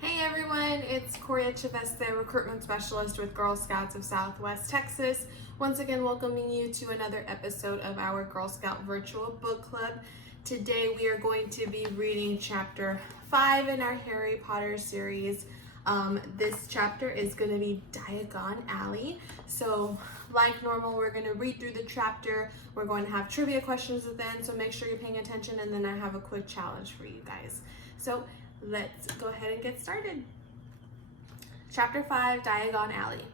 Hey everyone, it's Corey Chavesta, recruitment specialist with Girl Scouts of Southwest Texas. Once again, welcoming you to another episode of our Girl Scout Virtual Book Club. Today we are going to be reading chapter 5 in our Harry Potter series. This chapter is going to be Diagon Alley. So like normal, we're going to read through the chapter. We're going to have trivia questions at the end, so make sure you're paying attention, and then I have a quick challenge for you guys. So let's go ahead and get started. Chapter 5, Diagon Alley.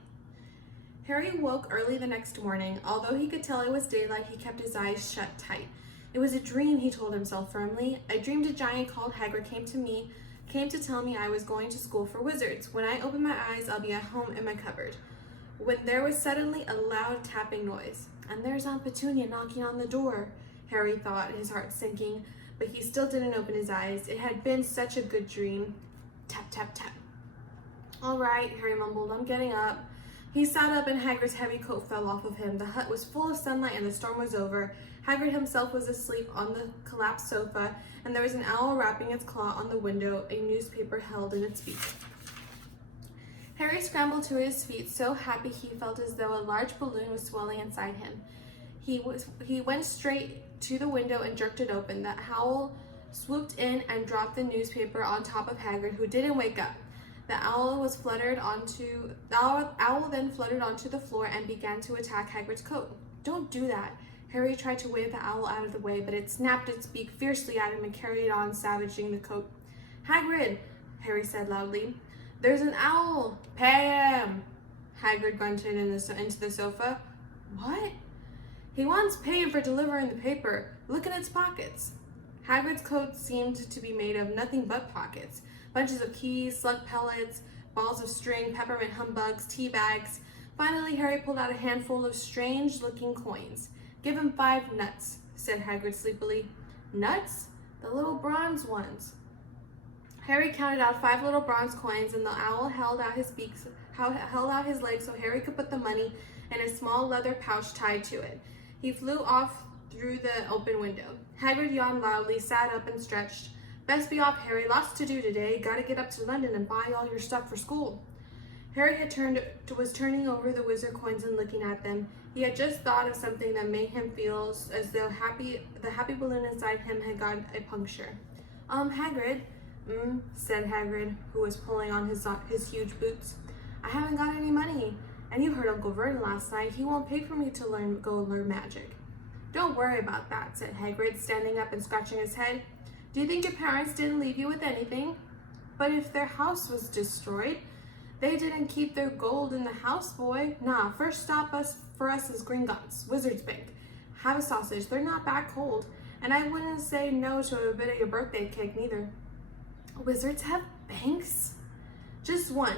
Harry woke early the next morning. Although he could tell it was daylight, he kept his eyes shut tight. It was a dream, he told himself firmly. I dreamed a giant called Hagrid came to tell me I was going to school for wizards. When I open my eyes, I'll be at home in my cupboard. When there was suddenly a loud tapping noise. And there's Aunt Petunia knocking on the door, Harry thought, his heart sinking. But he still didn't open his eyes. It had been such a good dream. Tap, tap, tap. All right, Harry mumbled, I'm getting up. He sat up and Hagrid's heavy coat fell off of him. The hut was full of sunlight and the storm was over. Hagrid himself was asleep on the collapsed sofa, and there was an owl wrapping its claw on the window, a newspaper held in its beak. Harry scrambled to his feet, so happy he felt as though a large balloon was swelling inside him. He went straight to the window and jerked it open. The owl swooped in and dropped the newspaper on top of Hagrid, who didn't wake up. The owl then fluttered onto the floor and began to attack Hagrid's coat. Don't do that. Harry tried to wave the owl out of the way, but it snapped its beak fiercely at him and carried on, savaging the coat. Hagrid, Harry said loudly. There's an owl. Pay him. Hagrid grunted into the sofa. What? He wants paid for delivering the paper. Look in its pockets. Hagrid's coat seemed to be made of nothing but pockets. Bunches of keys, slug pellets, balls of string, peppermint humbugs, tea bags. Finally, Harry pulled out a handful of strange-looking coins. Give him 5 nuts, said Hagrid sleepily. Nuts? The little bronze ones. Harry counted out 5 little bronze coins, and the owl held out his legs so Harry could put the money in a small leather pouch tied to it. He flew off through the open window. Hagrid yawned loudly, sat up and stretched. Best be off, Harry. Lots to do today. Gotta get up to London and buy all your stuff for school. Harry was turning over the wizard coins and looking at them. He had just thought of something that made him feel as though the happy balloon inside him had got a puncture. Hagrid, said Hagrid, who was pulling on his huge boots. I haven't got any money. And you heard Uncle Vernon last night. He won't pay for me to go learn magic. Don't worry about that, said Hagrid, standing up and scratching his head. Do you think your parents didn't leave you with anything? But if their house was destroyed, they didn't keep their gold in the house, boy. Nah, first stop for us is Gringotts, Wizard's Bank. Have a sausage. They're not that cold. And I wouldn't say no to a bit of your birthday cake, neither. Wizards have banks? Just one.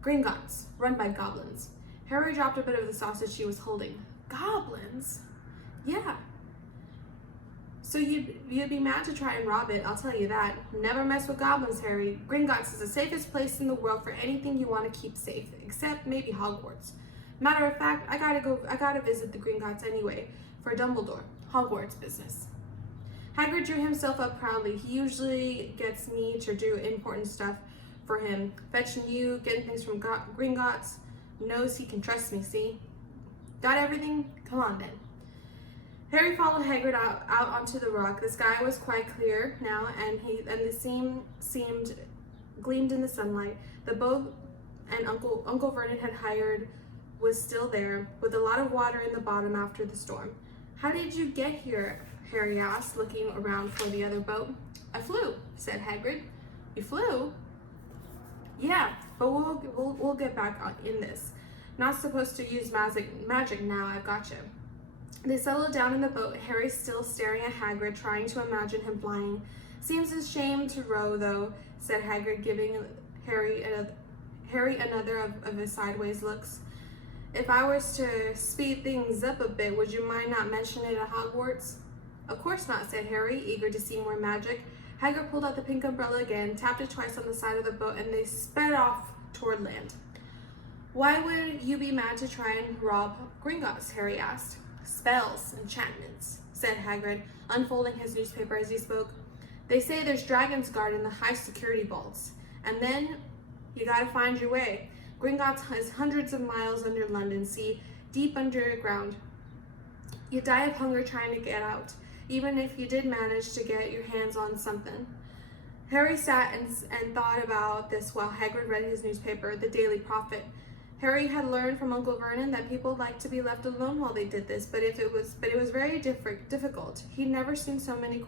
Gringotts, run by goblins. Harry dropped a bit of the sausage he was holding. Goblins? Yeah. So you'd be mad to try and rob it, I'll tell you that. Never mess with goblins, Harry. Gringotts is the safest place in the world for anything you want to keep safe, except maybe Hogwarts. Matter of fact, I gotta visit the Gringotts anyway, for Dumbledore. Hogwarts business. Hagrid drew himself up proudly. He usually gets me to do important stuff for him. Fetching you, getting things from Gringotts. Knows he can trust me, see? Got everything? Come on then. Harry followed Hagrid out onto the rock. The sky was quite clear now, and the sea seemed gleamed in the sunlight. The boat and Uncle Vernon had hired was still there, with a lot of water in the bottom after the storm. How did you get here? Harry asked, looking around for the other boat. I flew, said Hagrid. You flew? Yeah, but we'll get back in this. Not supposed to use magic now, I've gotcha. They settled down in the boat, Harry still staring at Hagrid, trying to imagine him flying. Seems a shame to row, though, said Hagrid, giving Harry another of his sideways looks. If I was to speed things up a bit, would you mind not mentioning it at Hogwarts? Of course not, said Harry, eager to see more magic. Hagrid pulled out the pink umbrella again, tapped it twice on the side of the boat, and they sped off toward land. Why would you be mad to try and rob Gringotts? Harry asked. Spells, enchantments, said Hagrid, unfolding his newspaper as he spoke. They say there's Dragon's Guard in the high security vaults. And then you gotta find your way. Gringotts is hundreds of miles under London Sea, deep underground. You die of hunger trying to get out, even if you did manage to get your hands on something. Harry sat and thought about this while Hagrid read his newspaper, the Daily Prophet. Harry had learned from Uncle Vernon that people liked to be left alone while they did this, but it was very difficult. He'd never had so many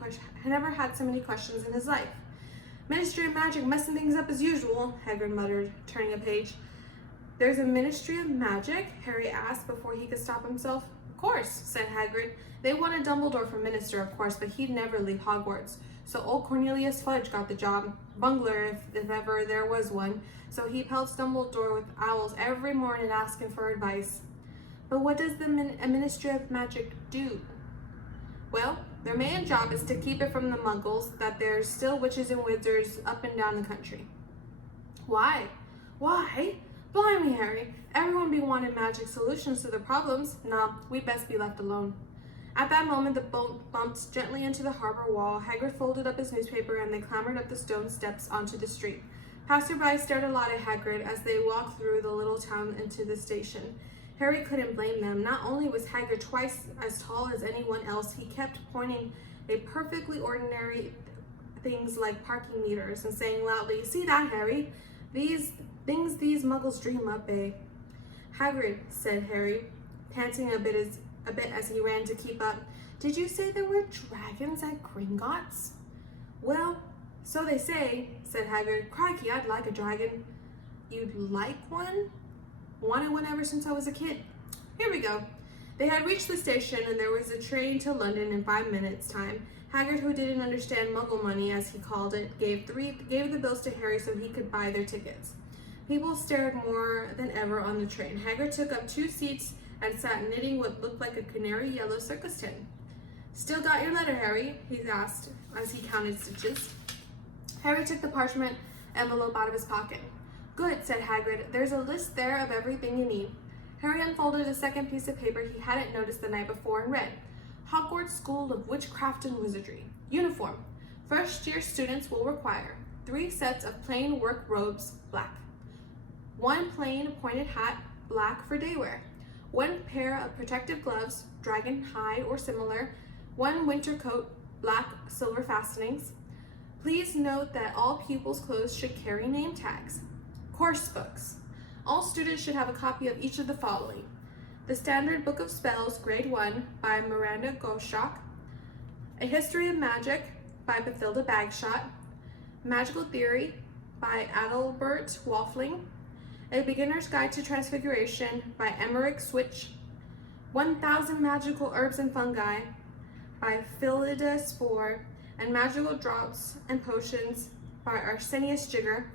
questions in his life. Ministry of Magic messing things up as usual, Hagrid muttered, turning a page. There's a Ministry of Magic? Harry asked before he could stop himself. Of course, said Hagrid. They wanted Dumbledore for minister, of course, but he'd never leave Hogwarts. So old Cornelius Fudge got the job, bungler if ever there was one, so he pelts Dumbledore with owls every morning asking for advice. But what does a Ministry of Magic do? Well, their main job is to keep it from the Muggles that there's still witches and wizards up and down the country. Why? Why? Blimey, Harry. Everyone be wanting magic solutions to their problems. Nah, we'd best be left alone. At that moment, the boat bumped gently into the harbor wall. Hagrid folded up his newspaper and they clambered up the stone steps onto the street. Passersby stared a lot at Hagrid as they walked through the little town into the station. Harry couldn't blame them. Not only was Hagrid twice as tall as anyone else, he kept pointing at perfectly ordinary things like parking meters and saying loudly, "See that, Harry? These things these Muggles dream up, eh?" Hagrid, said Harry, panting a bit as he ran to keep up. Did you say there were dragons at Gringotts? Well, so they say, said Hagrid. Crikey, I'd like a dragon. You'd like one? Wanted one ever since I was a kid. Here we go. They had reached the station and there was a train to London in 5 minutes' time. Hagrid, who didn't understand Muggle money, as he called it, gave the bills to Harry so he could buy their tickets. People stared more than ever on the train. Hagrid took up 2 seats and sat knitting what looked like a canary yellow circus tin. Still got your letter, Harry? He asked as he counted stitches. Harry took the parchment envelope out of his pocket. Good, said Hagrid. There's a list there of everything you need. Harry unfolded a second piece of paper he hadn't noticed the night before and read. Hogwarts School of Witchcraft and Wizardry. Uniform. First-year students will require 3 sets of plain work robes, black. 1 plain pointed hat, black for day wear. 1 pair of protective gloves, dragon hide or similar. 1 winter coat, black, silver fastenings. Please note that all pupils' clothes should carry name tags. Course books. All students should have a copy of each of the following. The Standard Book of Spells, Grade 1, by Miranda Goshawk. A History of Magic, by Bathilda Bagshot. Magical Theory, by Adalbert Waffling. A Beginner's Guide to Transfiguration, by Emmerich Switch. 1000 Magical Herbs and Fungi, by Phillida Spore. And Magical Draughts and Potions, by Arsenius Jigger.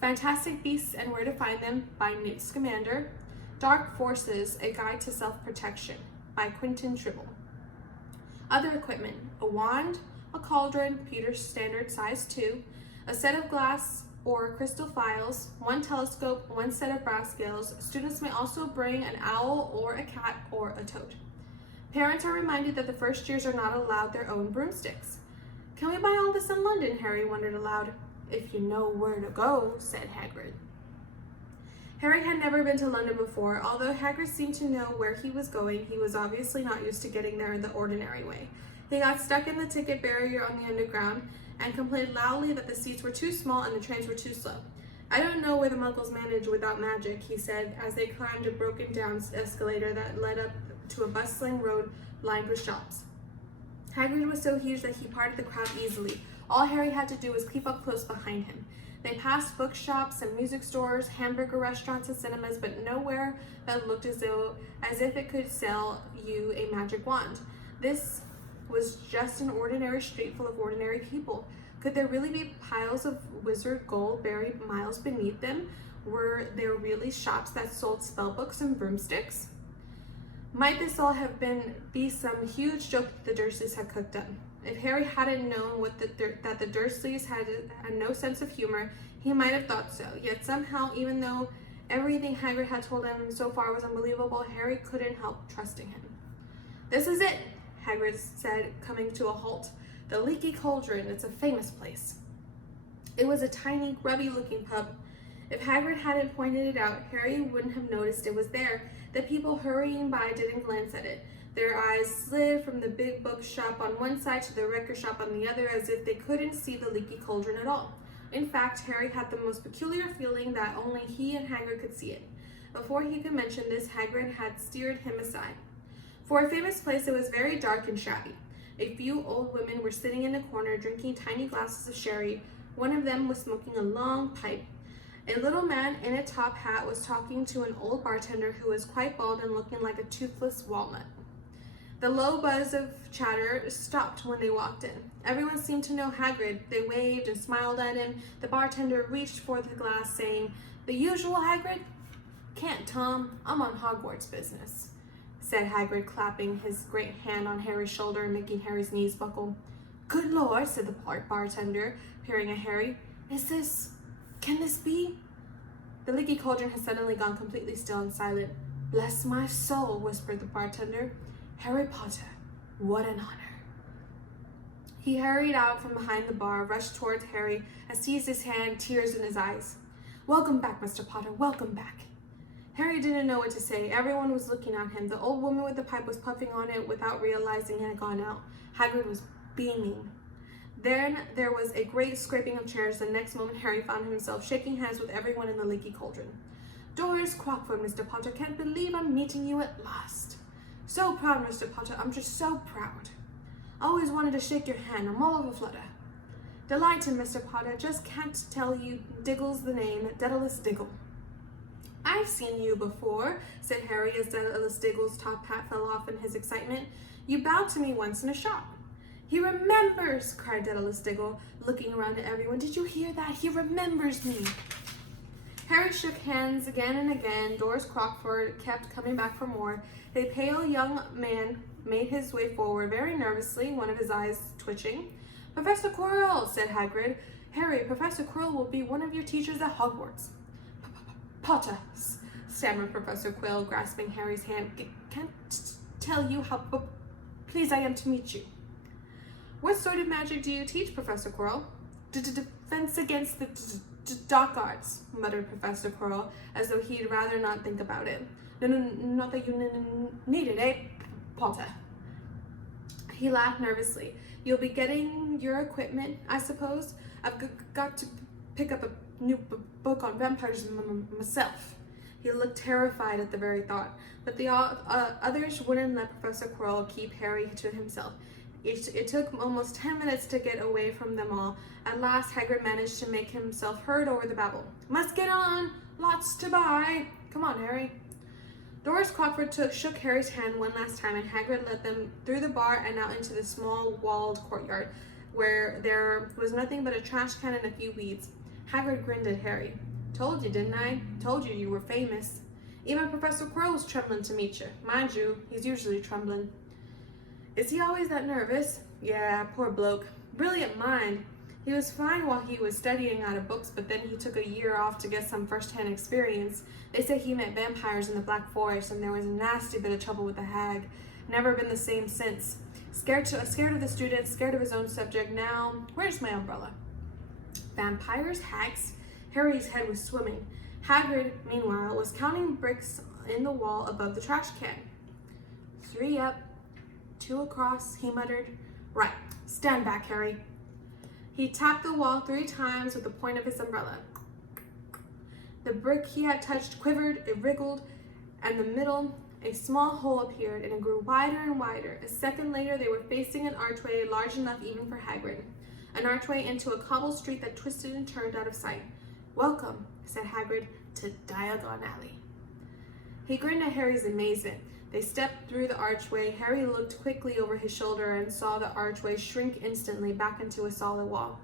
Fantastic Beasts and Where to Find Them, by Newt Scamander. Dark Forces, A Guide to Self-Protection, by Quentin Tribble. Other equipment: a wand, a cauldron, Peter's standard size 2, a set of glass or crystal phials, 1 telescope, 1 set of brass scales. Students may also bring an owl or a cat or a toad. Parents are reminded that the first years are not allowed their own broomsticks. Can we buy all this in London? Harry wondered aloud. If you know where to go, said Hagrid. Harry had never been to London before. Although Hagrid seemed to know where he was going, he was obviously not used to getting there in the ordinary way. He got stuck in the ticket barrier on the underground and complained loudly that the seats were too small and the trains were too slow. I don't know where the Muggles manage without magic, he said as they climbed a broken-down escalator that led up to a bustling road lined with shops. Hagrid was so huge that he parted the crowd easily. All Harry had to do was keep up close behind him. They passed bookshops and music stores, hamburger restaurants and cinemas, but nowhere that looked as if it could sell you a magic wand. This was just an ordinary street full of ordinary people. Could there really be piles of wizard gold buried miles beneath them? Were there really shops that sold spellbooks and broomsticks? Might this all have be some huge joke that the Dursleys had cooked up? If Harry hadn't known that the Dursleys had no sense of humor, he might have thought so. Yet somehow, even though everything Hagrid had told him so far was unbelievable, Harry couldn't help trusting him. This is it, Hagrid said, coming to a halt. The Leaky Cauldron, it's a famous place. It was a tiny, grubby-looking pub. If Hagrid hadn't pointed it out, Harry wouldn't have noticed it was there. The people hurrying by didn't glance at it. Their eyes slid from the big bookshop on one side to the record shop on the other, as if they couldn't see the Leaky Cauldron at all. In fact, Harry had the most peculiar feeling that only he and Hagrid could see it. Before he could mention this, Hagrid had steered him aside. For a famous place, it was very dark and shabby. A few old women were sitting in a corner drinking tiny glasses of sherry. One of them was smoking a long pipe. A little man in a top hat was talking to an old bartender who was quite bald and looking like a toothless walnut. The low buzz of chatter stopped when they walked in. Everyone seemed to know Hagrid. They waved and smiled at him. The bartender reached for the glass, saying, "The usual, Hagrid?" "Can't, Tom. I'm on Hogwarts business," said Hagrid, clapping his great hand on Harry's shoulder and making Harry's knees buckle. "Good Lord," said the bartender, peering at Harry. Can this be?" The Leaky Cauldron had suddenly gone completely still and silent. "Bless my soul," whispered the bartender. "Harry Potter, what an honor." He hurried out from behind the bar, rushed towards Harry, and seized his hand, tears in his eyes. "Welcome back, Mr. Potter, welcome back." Harry didn't know what to say. Everyone was looking at him. The old woman with the pipe was puffing on it without realizing it had gone out. Hagrid was beaming. Then there was a great scraping of chairs. The next moment, Harry found himself shaking hands with everyone in the Leaky Cauldron. "Doris Crockford, Mr. Potter, can't believe I'm meeting you at last." "So proud, Mr. Potter, I'm just so proud." "Always wanted to shake your hand, I'm all of a flutter." "Delighted, Mr. Potter, just can't tell you Diggle's the name, Daedalus Diggle." "I've seen you before," said Harry as Daedalus Diggle's top hat fell off in his excitement. "You bowed to me once in a shop." "He remembers!" cried Daedalus Diggle, looking around at everyone. "Did you hear that? He remembers me!" Harry shook hands again and again. Doris Crockford kept coming back for more. A pale young man made his way forward very nervously, one of his eyes twitching. "Professor Quirrell," said Hagrid. "Harry, Professor Quirrell will be one of your teachers at Hogwarts." "Potter," stammered Professor Quirrell, grasping Harry's hand. "Can't tell you how pleased I am to meet you." "What sort of magic do you teach, Professor Quirrell?" "Defense against the dark arts," muttered Professor Quirrell, as though he'd rather not think about it. "No, not that you need it, eh, Potter?" He laughed nervously. "You'll be getting your equipment, I suppose? I've got to pick up a new book on vampires myself." He looked terrified at the very thought, but the others wouldn't let Professor Quirrell keep Harry to himself. It took almost 10 minutes to get away from them all. At last, Hagrid managed to make himself heard over the babble. "Must get on! Lots to buy! Come on, Harry." Doris Crockford shook Harry's hand one last time, and Hagrid led them through the bar and out into the small walled courtyard, where there was nothing but a trash can and a few weeds. Hagrid grinned at Harry. "Told you, didn't I? Told you were famous." Even Professor Quirrell was trembling to meet you. Mind you, he's usually trembling. "Is he always that nervous?" "Yeah, poor bloke. Brilliant mind. He was fine while he was studying out of books, but then he took a year off to get some first-hand experience. They say he met vampires in the Black Forest, and there was a nasty bit of trouble with the hag. Never been the same since. Scared of the students, scared of his own subject. Now, where's my umbrella?" Vampires? Hags? Harry's head was swimming. Hagrid, meanwhile, was counting bricks in the wall above the trash can. 3 up, 2 across, he muttered. "Right, stand back, Harry." He tapped the wall 3 times with the point of his umbrella. The brick he had touched quivered, it wriggled, and in the middle, a small hole appeared, and it grew wider and wider. A second later, they were facing an archway large enough even for Hagrid. An archway into a cobbled street that twisted and turned out of sight. "Welcome," said Hagrid, "to Diagon Alley." He grinned at Harry's amazement. They stepped through the archway. Harry looked quickly over his shoulder and saw the archway shrink instantly back into a solid wall.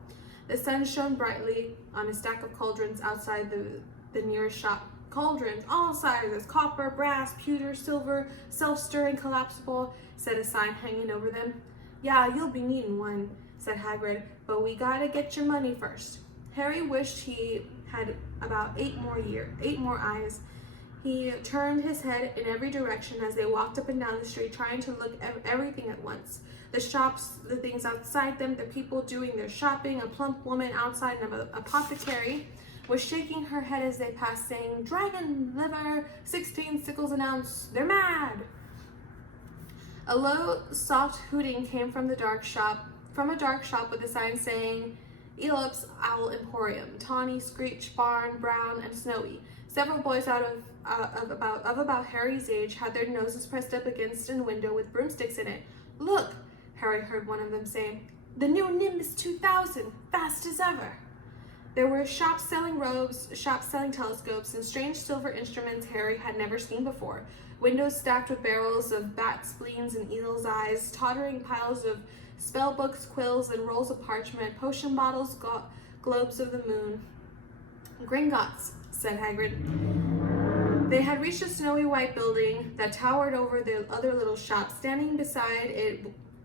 The sun shone brightly on a stack of cauldrons outside the nearest shop. "Cauldrons, all sizes, copper, brass, pewter, silver, self-stirring, collapsible," said a sign hanging over them. "Yeah, you'll be needing one," said Hagrid, "but we gotta get your money first." Harry wished he had about 8 more eyes. He turned his head in every direction as they walked up and down the street, trying to look at everything at once. The shops, the things outside them, the people doing their shopping. A plump woman outside of an apothecary was shaking her head as they passed, saying, "Dragon liver, 16 sickles an ounce. They're mad." A low, soft hooting came from a dark shop with a sign saying, "Elop's Owl Emporium, Tawny, Screech, Barn, Brown, and Snowy." Several boys of about Harry's age had their noses pressed up against a window with broomsticks in it. "Look," Harry heard one of them say, "the new Nimbus 2000, fast as ever." There were shops selling robes, shops selling telescopes, and strange silver instruments Harry had never seen before. Windows stacked with barrels of bat spleens and eagle's eyes, tottering piles of spell books, quills, and rolls of parchment, potion bottles, globes of the moon. "Gringotts," said Hagrid. They had reached a snowy white building that towered over the other little shops. Standing beside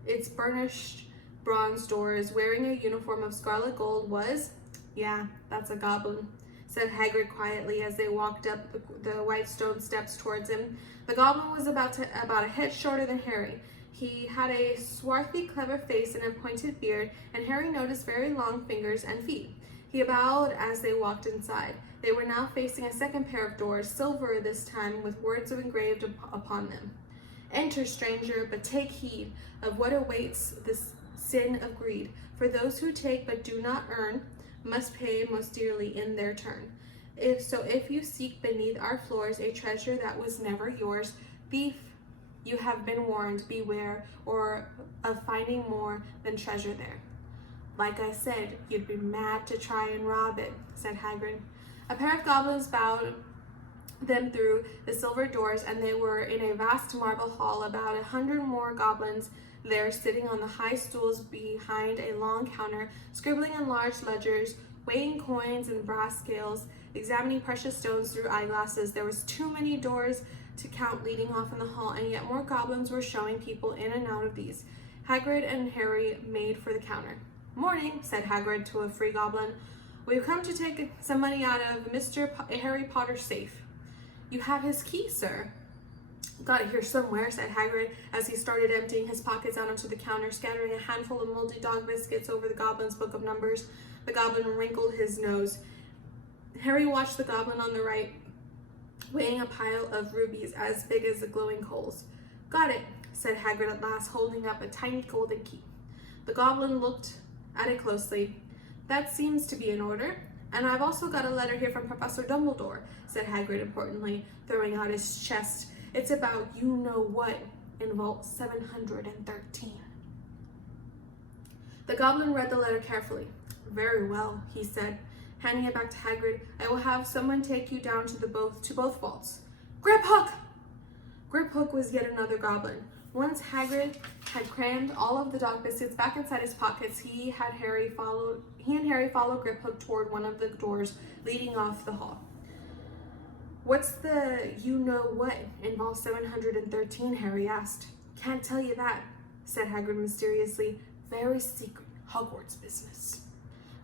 its burnished bronze doors, wearing a uniform of scarlet gold was, "Yeah, that's a goblin," said Hagrid quietly as they walked up the white stone steps towards him. The goblin was about a head shorter than Harry. He had a swarthy, clever face and a pointed beard, and Harry noticed very long fingers and feet. He bowed as they walked inside. They were now facing a second pair of doors, silver this time, with words engraved upon them. "Enter, stranger, but take heed of what awaits the sin of greed. For those who take but do not earn must pay most dearly in their turn. If you seek beneath our floors a treasure that was never yours, thief, you have been warned, beware of finding more than treasure there." "Like I said, you'd be mad to try and rob it," said Hagrid. A pair of goblins bowed them through the silver doors, and they were in a vast marble hall. About 100 more goblins there, sitting on the high stools behind a long counter, scribbling in large ledgers, weighing coins and brass scales, examining precious stones through eyeglasses. There was too many doors to count leading off in the hall, and yet more goblins were showing people in and out of these. Hagrid and Harry made for the counter. "Morning," said Hagrid to a free goblin. "We've come to take some money out of Mr. Harry Potter's safe." "You have his key, sir." "Got it here somewhere," said Hagrid as he started emptying his pockets out onto the counter, scattering a handful of moldy dog biscuits over the goblin's book of numbers. The goblin wrinkled his nose. Harry watched the goblin on the right, weighing a pile of rubies as big as the glowing coals. "Got it," said Hagrid at last, holding up a tiny golden key. The goblin looked at it closely. "That seems to be in order. And I've also got a letter here from Professor Dumbledore," said Hagrid importantly, throwing out his chest. "It's about you-know-what in Vault 713. The goblin read the letter carefully. "Very well," he said, handing it back to Hagrid. "I will have someone take you down to both vaults." "Griphook!" Griphook was yet another goblin. Once Hagrid had crammed all of the dog biscuits back inside his pockets, he and Harry followed Griphook toward one of the doors leading off the hall. "What's the you-know-what in Vault 713, Harry asked. "Can't tell you that," said Hagrid mysteriously. "Very secret Hogwarts business.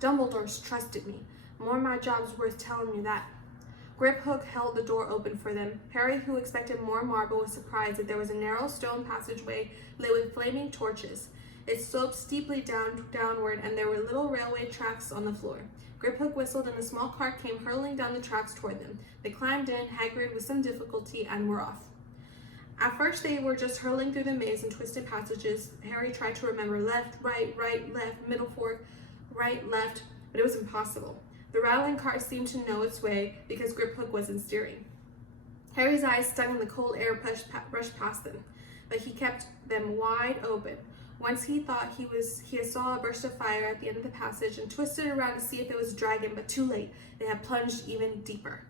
Dumbledore's trusted me. More my job's worth telling you that." Griphook held the door open for them. Harry, who expected more marble, was surprised that there was a narrow stone passageway lit with flaming torches. It sloped steeply downward, and there were little railway tracks on the floor. Griphook whistled, and a small cart came hurtling down the tracks toward them. They climbed in, Hagrid with some difficulty, and were off. At first they were just hurtling through the maze and twisted passages. Harry tried to remember left, right, left, middle fork, right, left, but it was impossible. The rattling cart seemed to know its way because Griphook wasn't steering. Harry's eyes stung and the cold air rushed past them, but he kept them wide open. Once he thought he saw a burst of fire at the end of the passage and twisted around to see if it was a dragon, but too late. They had plunged even deeper.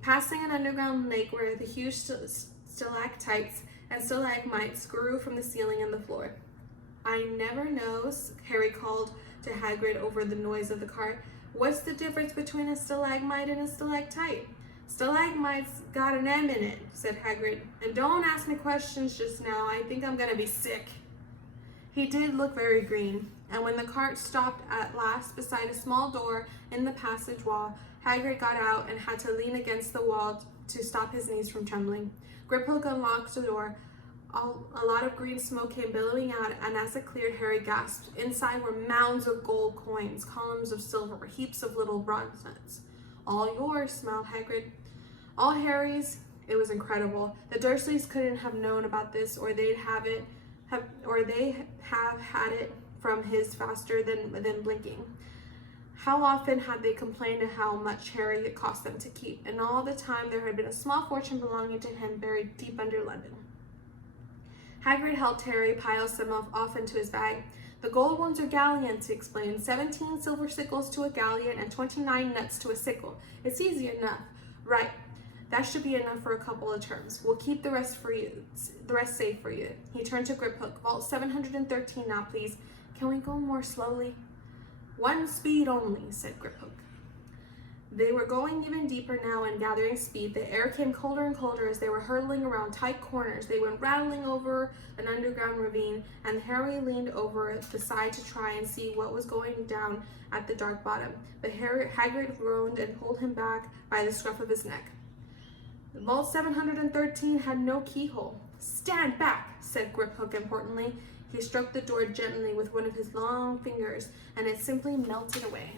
Passing an underground lake where the huge stalactites and stalagmites grew from the ceiling and the floor. "I never know," Harry called to Hagrid over the noise of the cart. "What's the difference between a stalagmite and a stalactite?" "Stalagmite's got an M in it," said Hagrid. "And don't ask me questions just now. I think I'm gonna be sick." He did look very green, and when the cart stopped at last beside a small door in the passage wall, Hagrid got out and had to lean against the wall to stop his knees from trembling. Griphook unlocked the door. A lot of green smoke came billowing out, and as it cleared, Harry gasped. Inside were mounds of gold coins, columns of silver, heaps of little bronze nuts. All yours, smiled Hagrid. All Harry's. It was incredible. The Dursleys couldn't have known about this, or they have had it from his faster than blinking. How often had they complained of how much Harry it cost them to keep, and all the time there had been a small fortune belonging to him buried deep under London. Hagrid helped Harry pile some off into his bag. The gold ones are galleons, he explained. 17 silver sickles to a galleon and 29 nuts to a sickle. It's easy enough. Right. That should be enough for a couple of terms. We'll keep the rest safe for you. He turned to Griphook. Vault 713 now, please. Can we go more slowly? One speed only, said Griphook. They were going even deeper now and gathering speed. The air came colder and colder as they were hurtling around tight corners. They went rattling over an underground ravine, and Harry leaned over the side to try and see what was going down at the dark bottom. But Hagrid groaned and pulled him back by the scruff of his neck. Vault 713 had no keyhole. Stand back, said Griphook importantly. He struck the door gently with one of his long fingers, and it simply melted away.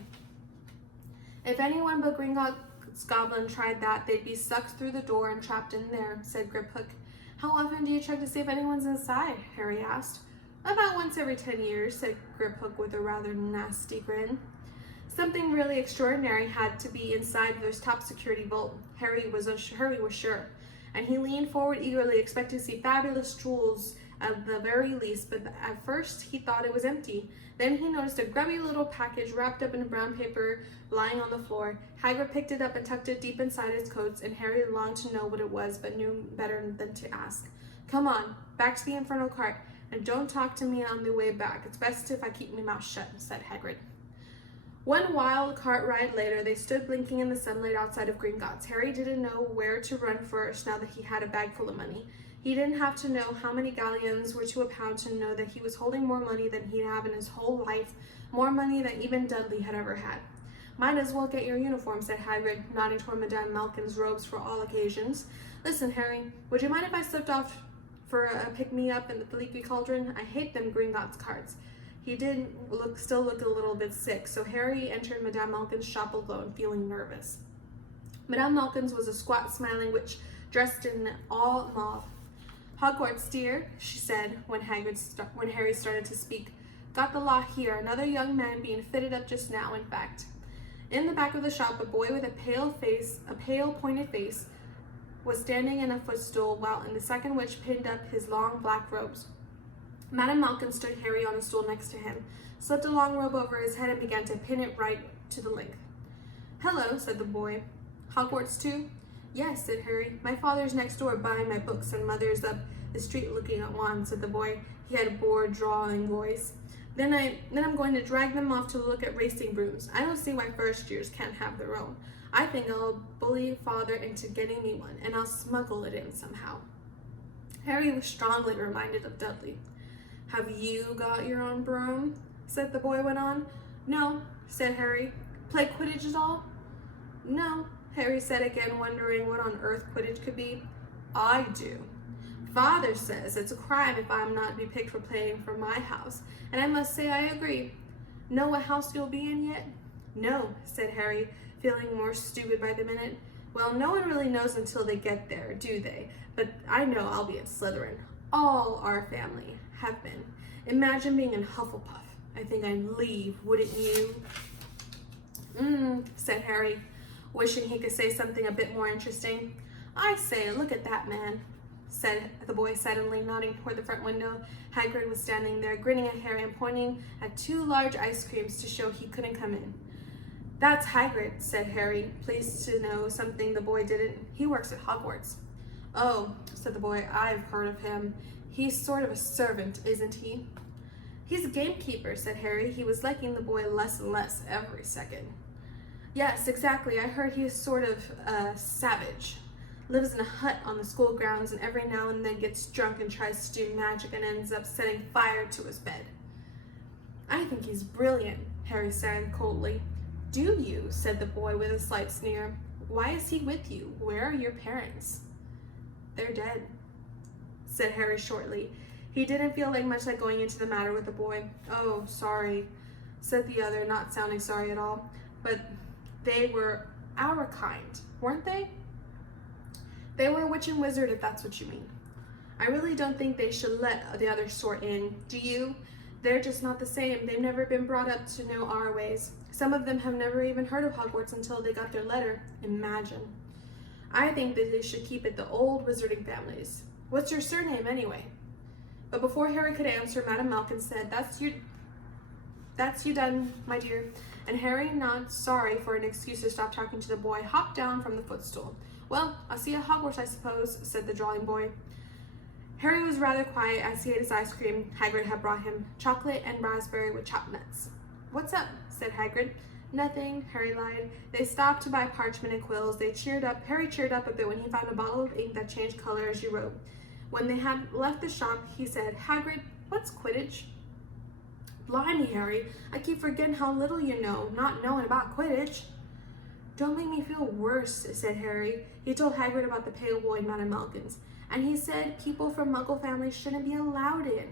If anyone but Gringotts goblin tried that, they'd be sucked through the door and trapped in there, said Griphook. How often do you check to see if anyone's inside? Harry asked. About once every 10 years, said Griphook with a rather nasty grin. Something really extraordinary had to be inside this top security vault. Harry was sure, and he leaned forward eagerly, expecting to see fabulous jewels at the very least, but at first he thought it was empty. Then he noticed a grubby little package wrapped up in brown paper lying on the floor. Hagrid picked it up and tucked it deep inside his coats, and Harry longed to know what it was, but knew better than to ask. Come on, back to the infernal cart, and don't talk to me on the way back. It's best if I keep my mouth shut, said Hagrid. One wild cart ride later, they stood blinking in the sunlight outside of Gringotts. Harry didn't know where to run first now that he had a bag full of money. He didn't have to know how many galleons were to a pound to know that he was holding more money than he'd have in his whole life, more money than even Dudley had ever had. Might as well get your uniform, said Hagrid, nodding toward Madame Malkin's robes for all occasions. Listen, Harry, would you mind if I slipped off for a pick-me-up in the Leaky Cauldron? I hate them Gringotts carts. He did still look a little bit sick, so Harry entered Madame Malkin's shop alone, feeling nervous. Madame Malkin's was a squat, smiling witch dressed in all mauve. Hogwarts, dear, she said when Harry started to speak. Got the lot here, another young man being fitted up just now, in fact. In the back of the shop, a boy with a pale pointed face, was standing in a footstool while the second witch pinned up his long black robes. Madame Malkin stood Harry on a stool next to him, slipped a long robe over his head and began to pin it right to the length. Hello, said the boy. Hogwarts too? Yes, said Harry. My father's next door buying my books and mother's up the street looking at one, said the boy. He had a bored, drawling voice. Then I'm going to drag them off to look at racing brooms. I don't see why first years can't have their own. I think I'll bully father into getting me one, and I'll smuggle it in somehow. Harry was strongly reminded of Dudley. Have you got your own broom? Said the boy went on. No, said Harry. Play Quidditch at all? No, Harry said again, wondering what on earth Quidditch could be. I do. Father says it's a crime if I'm not to be picked for playing for my house, and I must say I agree. Know what house you'll be in yet? No, said Harry, feeling more stupid by the minute. Well, no one really knows until they get there, do they? But I know I'll be in Slytherin. All our family have been. Imagine being in Hufflepuff. I think I'd leave, wouldn't you? Said Harry, wishing he could say something a bit more interesting. I say, look at that man, said the boy suddenly, nodding toward the front window. Hagrid was standing there, grinning at Harry and pointing at 2 large ice creams to show he couldn't come in. That's Hagrid, said Harry, pleased to know something the boy didn't. He works at Hogwarts. Oh, said the boy, I've heard of him. He's sort of a servant, isn't he? He's a gamekeeper, said Harry. He was liking the boy less and less every second. Yes, exactly. I heard he's sort of a savage. Lives in a hut on the school grounds and every now and then gets drunk and tries to do magic and ends up setting fire to his bed. I think he's brilliant, Harry said coldly. Do you? Said the boy with a slight sneer. Why is he with you? Where are your parents? They're dead, said Harry shortly. He didn't feel much like going into the matter with the boy. Oh, sorry, said the other, not sounding sorry at all. But they were our kind, weren't they? They were a witch and wizard, if that's what you mean. I really don't think they should let the other sort in. Do you? They're just not the same. They've never been brought up to know our ways. Some of them have never even heard of Hogwarts until they got their letter. Imagine. I think that they should keep it the old wizarding families. What's your surname, anyway? But before Harry could answer, Madame Malkin said, That's you done, my dear. And Harry, not sorry for an excuse to stop talking to the boy, hopped down from the footstool. Well, I'll see you at Hogwarts, I suppose, said the drawling boy. Harry was rather quiet as he ate his ice cream Hagrid had brought him, chocolate and raspberry with chopped nuts. What's up? Said Hagrid. Nothing, Harry lied. They stopped to buy parchment and quills. Harry cheered up a bit when he found a bottle of ink that changed color as you wrote. When they had left the shop, he said, Hagrid, what's Quidditch? Blimey, Harry, I keep forgetting how little you know, not knowing about Quidditch. Don't make me feel worse, said Harry. He told Hagrid about the pale boy in Madame Malkin's, and he said people from Muggle families shouldn't be allowed in.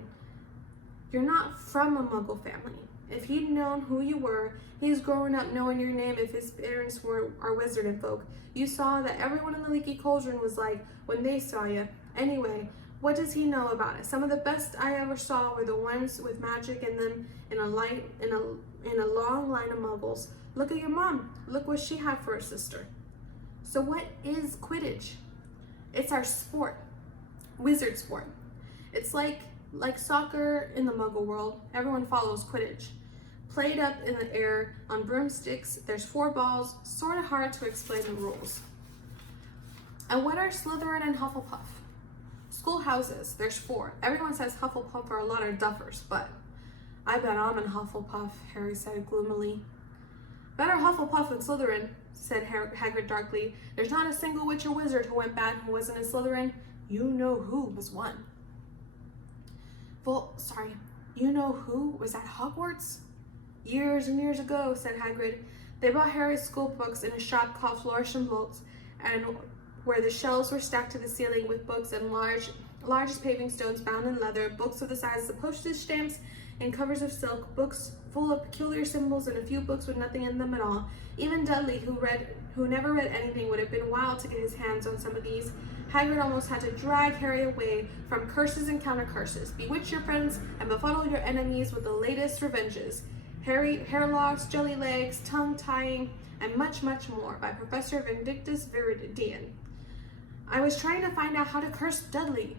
You're not from a Muggle family. If he'd known who you were, he's growing up knowing your name if his parents are wizarding folk. You saw that everyone in the Leaky Cauldron was like when they saw you. Anyway, what does he know about it? Some of the best I ever saw were the ones with magic in them in a long line of muggles. Look at your mom. Look what she had for a sister. So what is Quidditch? It's our sport. Wizard sport. It's like soccer in the muggle world. Everyone follows Quidditch. Played up in the air on broomsticks. There's 4 balls. Sort of hard to explain the rules. And what are Slytherin and Hufflepuff? Schoolhouses. There's 4. Everyone says Hufflepuff are a lot of duffers, but I bet I'm in Hufflepuff, Harry said gloomily. Better Hufflepuff than Slytherin, said Hagrid darkly. There's not a single witch or wizard who went bad who wasn't a Slytherin. You know who was one. Well, sorry, you know who was at Hogwarts? Years and years ago, said Hagrid. They bought Harry's school books in a shop called Flourish and Bolts, and where the shelves were stacked to the ceiling with books and large paving stones bound in leather, books of the size of postage stamps and covers of silk, books full of peculiar symbols, and a few books with nothing in them at all. Even Dudley, who never read anything, would have been wild to get his hands on some of these. Hagrid almost had to drag Harry away from curses and counter curses, bewitch your friends, and befuddle your enemies with the latest revenges. Hair locks, jelly legs, tongue tying, and much, much more by Professor Vindictus Viridian. I was trying to find out how to curse Dudley.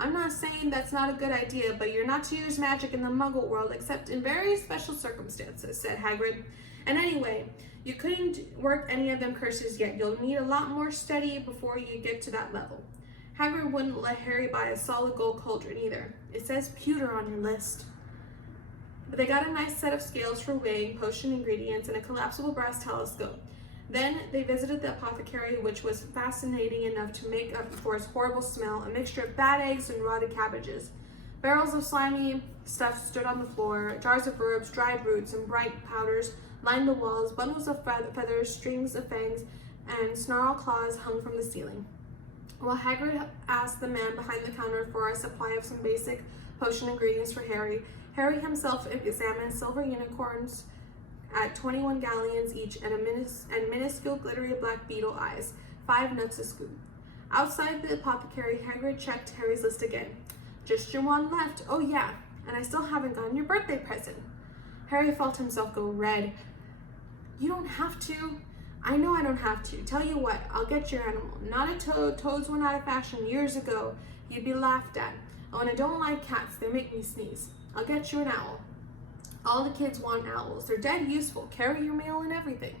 I'm not saying that's not a good idea, but you're not to use magic in the Muggle world except in very special circumstances, said Hagrid. And anyway, you couldn't work any of them curses yet. You'll need a lot more study before you get to that level. Hagrid wouldn't let Harry buy a solid gold cauldron either. It says pewter on your list. But they got a nice set of scales for weighing potion ingredients and a collapsible brass telescope. Then they visited the apothecary, which was fascinating enough to make up for its horrible smell, a mixture of bad eggs and rotted cabbages. Barrels of slimy stuff stood on the floor, jars of herbs, dried roots, and bright powders lined the walls, bundles of feathers, strings of fangs, and snarled claws hung from the ceiling. While Hagrid asked the man behind the counter for a supply of some basic potion ingredients for Harry, Harry himself examined silver unicorns at 21 galleons each and minuscule glittery black beetle eyes, 5 nuts a scoop. Outside the apothecary, Hagrid checked Harry's list again. Just your one left. Oh yeah, and I still haven't gotten your birthday present. Harry felt himself go red. You don't have to. I know I don't have to. Tell you what, I'll get your animal. Not a toad. Toads went out of fashion years ago. You'd be laughed at. Oh, and I don't like cats. They make me sneeze. I'll get you an owl. All the kids want owls. They're dead useful. Carry your mail and everything.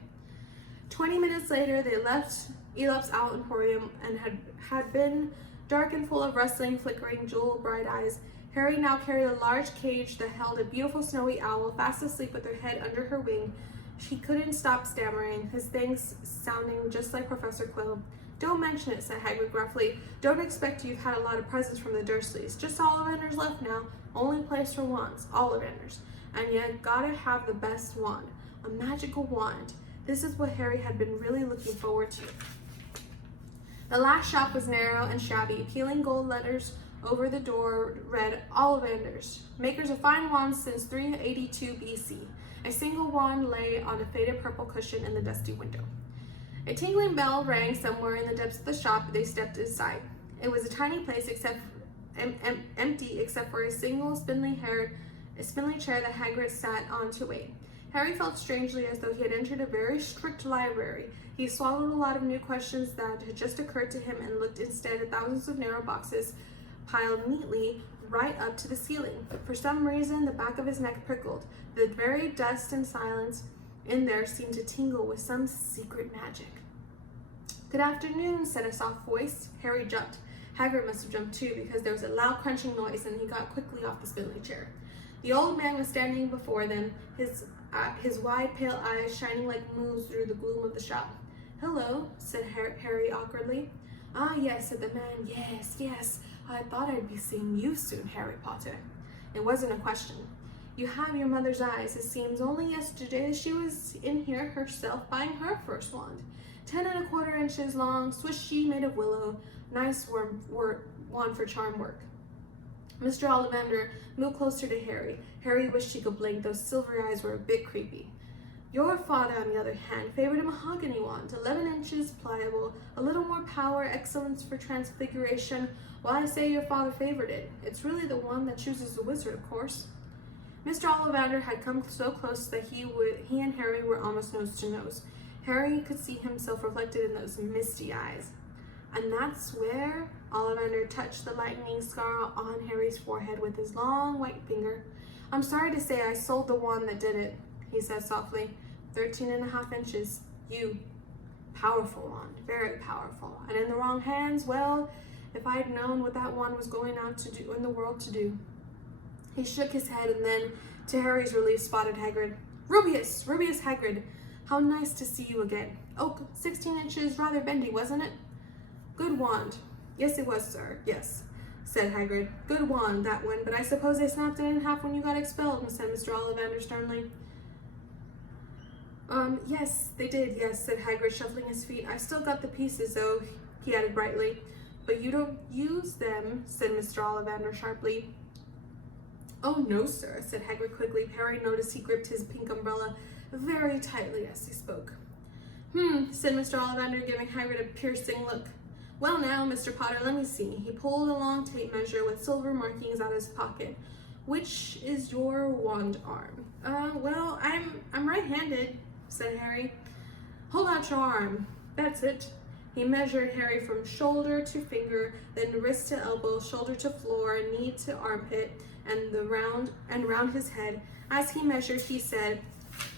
20 minutes later, they left Elop's Owl Emporium and had been dark and full of rustling, flickering, jewel-bright eyes. Harry now carried a large cage that held a beautiful snowy owl, fast asleep with her head under her wing. She couldn't stop stammering, his thanks sounding just like Professor Quirrell. Don't mention it, said Hagrid gruffly. Don't expect you've had a lot of presents from the Dursleys. Just Ollivanders left now. Only place for wands. Ollivanders. And you gotta have the best wand. A magical wand This is what Harry had been really looking forward to. The last shop was narrow and shabby. Peeling gold letters over the door read, Ollivanders, makers of fine wands since 382 BC. A single wand lay on a faded purple cushion in the dusty window. A tinkling bell rang somewhere in the depths of the shop. They stepped inside. It was a tiny place, empty except for a single spindly chair that Hagrid sat on to wait. Harry felt strangely as though he had entered a very strict library. He swallowed a lot of new questions that had just occurred to him and looked instead at thousands of narrow boxes piled neatly right up to the ceiling. For some reason, the back of his neck prickled. The very dust and silence in there seemed to tingle with some secret magic. Good afternoon, said a soft voice. Harry jumped. Hagrid must have jumped too, because there was a loud crunching noise and he got quickly off the spindly chair. The old man was standing before them, his wide pale eyes shining like moons through the gloom of the shop. Hello, said Harry awkwardly. Ah, yes, said the man. Yes. I thought I'd be seeing you soon, Harry Potter. It wasn't a question. You have your mother's eyes. It seems only yesterday she was in here herself buying her first wand. 10 1/4 inches long, swishy, made of willow. Nice wand for charm work. Mr. Ollivander moved closer to Harry. Harry wished he could blink. Those silvery eyes were a bit creepy. Your father, on the other hand, favored a mahogany wand, 11 inches, pliable, a little more power, excellence for transfiguration. Why I say your father favored it? It's really the one that chooses the wizard, of course. Mr. Ollivander had come so close that he and Harry were almost nose to nose. Harry could see himself reflected in those misty eyes. And that's where Ollivander touched the lightning scar on Harry's forehead with his long white finger. I'm sorry to say I sold the wand that did it, he said softly. 13 1/2 inches. You. Powerful wand, very powerful. And in the wrong hands, well, if I had known what that wand was going out to do in the world to do. He shook his head and then, to Harry's relief, spotted Hagrid. Rubeus Hagrid, how nice to see you again. Oh, 16 inches, rather bendy, wasn't it? Good wand. Yes, it was, sir, yes, said Hagrid. Good wand, that one, but I suppose they snapped it in half when you got expelled, said Mr. Ollivander sternly. Yes, they did, yes, said Hagrid, shuffling his feet. I still got the pieces, though, he added brightly. But you don't use them, said Mr. Ollivander sharply. Oh, no, sir, said Hagrid quickly. Harry noticed he gripped his pink umbrella very tightly as he spoke. Said Mr. Ollivander, giving Hagrid a piercing look. Well now, Mr. Potter, let me see. He pulled a long tape measure with silver markings out of his pocket. Which is your wand arm? Well, I'm right-handed, said Harry. Hold out your arm. That's it. He measured Harry from shoulder to finger, then wrist to elbow, shoulder to floor, knee to armpit, and round his head. As he measured, he said,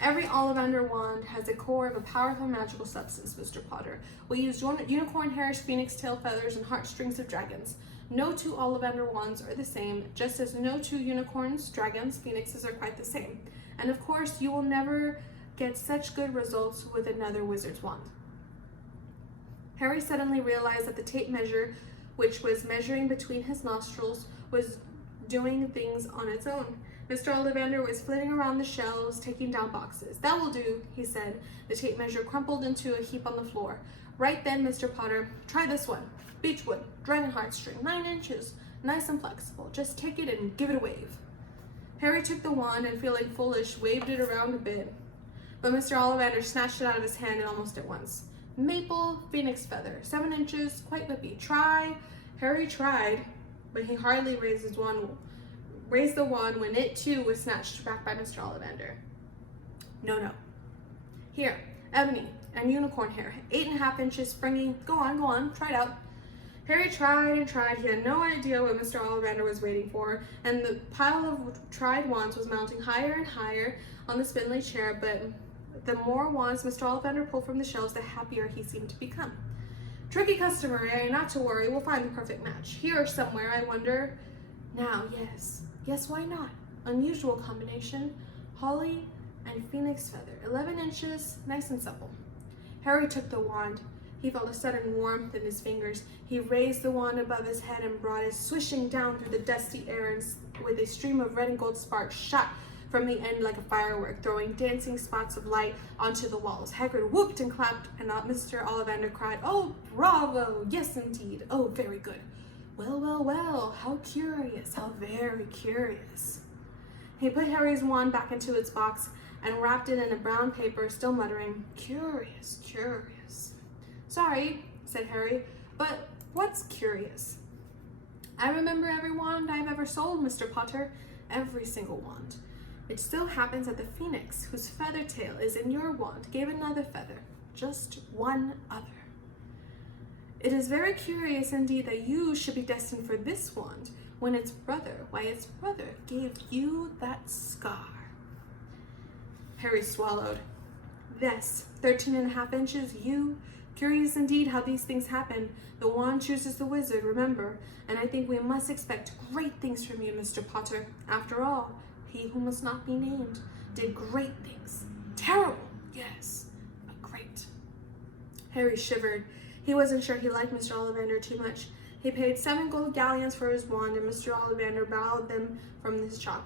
Every Ollivander wand has a core of a powerful magical substance, Mr. Potter. We use unicorn hairs, phoenix tail feathers, and heartstrings of dragons. No two Ollivander wands are the same, just as no two unicorns, dragons, phoenixes are quite the same. And of course, you will never get such good results with another wizard's wand. Harry suddenly realized that the tape measure, which was measuring between his nostrils, was doing things on its own. Mr. Ollivander was flitting around the shelves, taking down boxes. That will do, he said. The tape measure crumpled into a heap on the floor. Right then, Mr. Potter, try this one. Beechwood, dragon heartstring, 9 inches. Nice and flexible. Just take it and give it a wave. Harry took the wand and, feeling foolish, waved it around a bit. But Mr. Ollivander snatched it out of his hand almost at once. Maple, phoenix feather, 7 inches, quite whippy. Try. Harry tried, but he hardly raised the wand when it too was snatched back by Mr. Ollivander. No. Here, ebony and unicorn hair, 8 1/2 inches, springy. Go on, try it out. Harry tried and tried. He had no idea what Mr. Ollivander was waiting for, and the pile of tried wands was mounting higher and higher on the spindly chair, but the more wands Mr. Ollivander pulled from the shelves, the happier he seemed to become. Tricky customer, eh? Not to worry, we'll find the perfect match. Here somewhere, I wonder. Now, yes, why not? Unusual combination. Holly and phoenix feather, 11 inches, nice and supple. Harry took the wand. He felt a sudden warmth in his fingers. He raised the wand above his head and brought it swishing down through the dusty air, and with a stream of red and gold sparks shot from the end like a firework, throwing dancing spots of light onto the walls. Hagrid whooped and clapped, and Mr. Ollivander cried, "Oh, bravo! Yes, indeed! Oh, very good! Well, well, well! How curious! How very curious!" He put Harry's wand back into its box and wrapped it in a brown paper, still muttering, "Curious, curious." "Sorry," said Harry, "but what's curious?" "I remember every wand I've ever sold, Mr. Potter. Every single wand. It so happens that the phoenix, whose feather tail is in your wand, gave another feather. Just one other. It is very curious indeed that you should be destined for this wand, when its brother gave you that scar." Harry swallowed. "Yes, 13.5 inches, you. Curious indeed how these things happen. The wand chooses the wizard, remember, and I think we must expect great things from you, Mr. Potter. After all, he who must not be named did great things. Terrible, yes, but great." Harry shivered. He wasn't sure he liked Mr. Ollivander too much. He paid 7 gold galleons for his wand, and Mr. Ollivander borrowed them from his shop.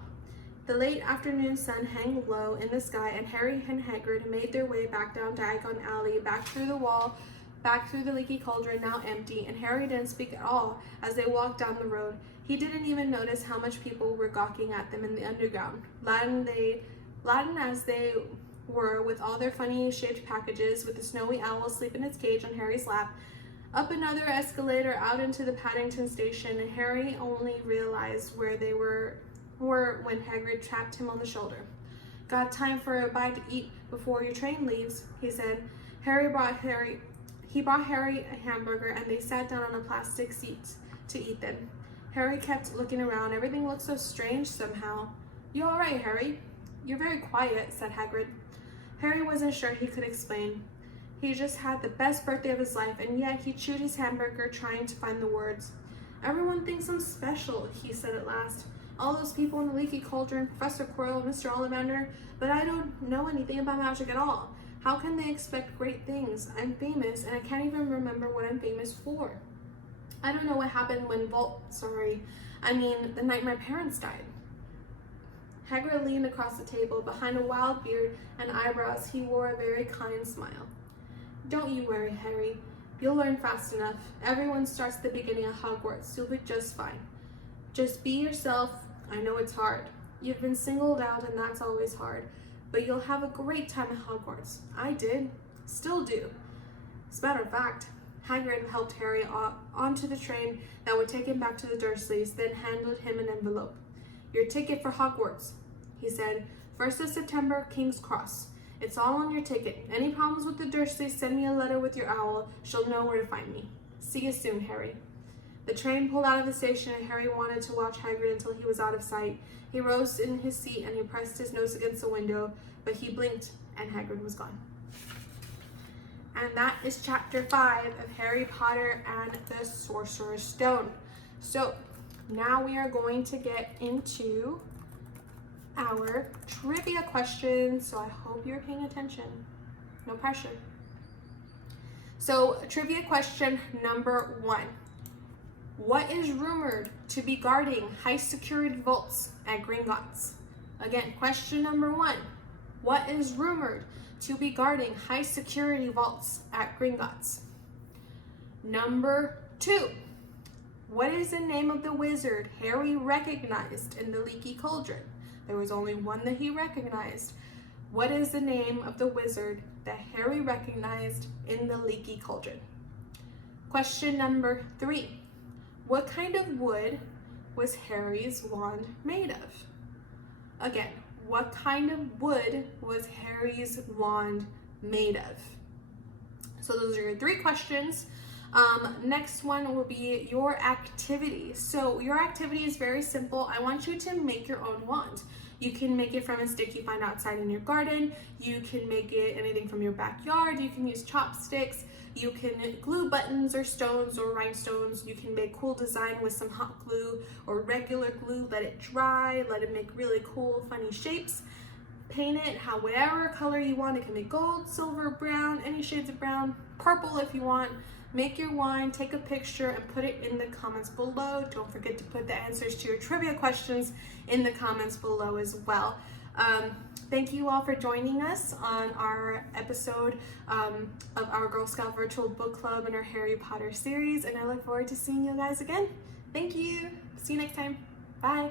The late afternoon sun hung low in the sky, and Harry and Hagrid made their way back down Diagon Alley, back through the wall, back through the Leaky Cauldron, now empty, and Harry didn't speak at all as they walked down the road. He didn't even notice how much people were gawking at them in the underground, laden as they were with all their funny-shaped packages, with the snowy owl asleep in its cage on Harry's lap. Up another escalator out into the Paddington station, and Harry only realized where they were when Hagrid tapped him on the shoulder. "Got time for a bite to eat before your train leaves," he said. He brought Harry a hamburger, and they sat down on a plastic seat to eat them. Harry kept looking around. Everything looked so strange somehow. "You all right, Harry?" "You're very quiet," said Hagrid. Harry wasn't sure he could explain. He just had the best birthday of his life, and yet he chewed his hamburger trying to find the words. "Everyone thinks I'm special," he said at last. "All those people in the Leaky Cauldron, Professor Quirrell, Mr. Ollivander, but I don't know anything about magic at all. How can they expect great things? I'm famous, and I can't even remember what I'm famous for. I don't know what happened when the night my parents died." Hagrid leaned across the table. Behind a wild beard and eyebrows, he wore a very kind smile. "Don't you worry, Harry. You'll learn fast enough. Everyone starts at the beginning at Hogwarts. You'll be just fine. Just be yourself. I know it's hard. You've been singled out, and that's always hard. But you'll have a great time at Hogwarts. I did. Still do." As a matter of fact, Hagrid helped Harry onto the train that would take him back to the Dursleys, then handed him an envelope. "Your ticket for Hogwarts," he said. "1st of September, King's Cross. It's all on your ticket. Any problems with the Dursleys, send me a letter with your owl. She'll know where to find me. See you soon, Harry." The train pulled out of the station, and Harry wanted to watch Hagrid until he was out of sight. He rose in his seat, and he pressed his nose against the window, but he blinked, and Hagrid was gone. And that is chapter 5 of Harry Potter and the Sorcerer's Stone. So now we are going to get into our trivia questions. So I hope you're paying attention. No pressure. So trivia question number 1. What is rumored to be guarding high security vaults at Gringotts? Again, question number 1. What is rumored to be guarding high security vaults at Gringotts? Number 2. What is the name of the wizard Harry recognized in the Leaky Cauldron? There was only one that he recognized. What is the name of the wizard that Harry recognized in the Leaky Cauldron? Question number 3. What kind of wood was Harry's wand made of? Again, what kind of wood was Harry's wand made of? So those are your 3 questions. Next one will be your activity. So your activity is very simple. I want you to make your own wand. You can make it from a stick you find outside in your garden. You can make it anything from your backyard. You can use chopsticks. You can glue buttons or stones or rhinestones. You can make cool design with some hot glue or regular glue. Let it dry. Let it make really cool, funny shapes. Paint it whatever color you want. It can be gold, silver, brown, any shades of brown, purple if you want. Make your wand, take a picture, and put it in the comments below. Don't forget to put the answers to your trivia questions in the comments below as well. Thank you all for joining us on our episode of our Girl Scout Virtual Book Club and our Harry Potter series, and I look forward to seeing you guys again. Thank you. See you next time. Bye.